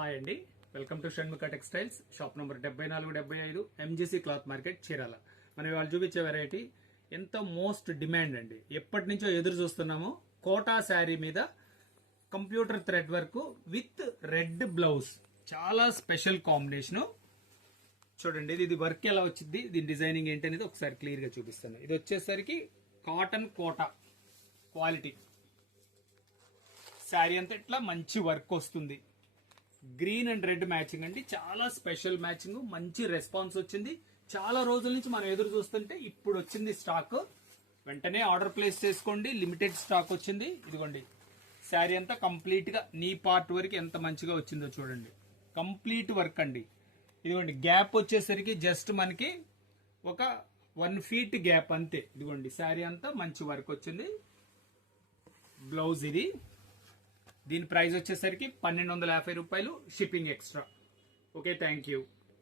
Hi అండి, welcome to Shanmukha textiles. Shop number 7475 MGC cloth market Chirala. మనం ఇవాళ చూపించే వెరైటీ ఎంత మోస్ట్ డిమాండ్ అండి, ఎప్పటి నుంచో ఎదురు చూస్తున్నాము. కోటా శారీ మీద computer thread work with red blouse, చాలా స్పెషల్ కాంబినేషన్. చూడండి, ఇది వర్క్ ఎలా వచ్చింది, దీని డిజైనింగ్ ఏంటి అనేది ఒకసారి క్లియర్ గా చూపిస్తాను. ఇది వచ్చేసరికి కాటన్ కోటా క్వాలిటీ శారీ అంతా ఇట్లా మంచి వర్క్ వస్తుంది. గ్రీన్ అండ్ రెడ్ మ్యాచింగ్ అండి, చాలా స్పెషల్ మ్యాచింగ్. మంచి రెస్పాన్స్ వచ్చింది. చాలా రోజుల నుంచి మనం ఎదురు చూస్తుంటే ఇప్పుడు వచ్చింది స్టాక్. వెంటనే ఆర్డర్ ప్లేస్ చేసుకోండి, లిమిటెడ్ స్టాక్ వచ్చింది. ఇదిగోండి, శారీ అంతా కంప్లీట్ గా నీ పార్ట్ వరకు ఎంత మంచిగా వచ్చిందో చూడండి. కంప్లీట్ వర్క్ అండి. ఇదిగోండి, గ్యాప్ వచ్చేసరికి జస్ట్ మనకి ఒక 1 feet గ్యాప్ అంతే. ఇదిగోండి, శారీ అంతా మంచి వర్క్ వచ్చింది. బ్లౌజ్ ఇది. దీని ప్రైస్ వచ్చేసరికి 1250 రూపాయలు, shipping extra. Okay, thank you.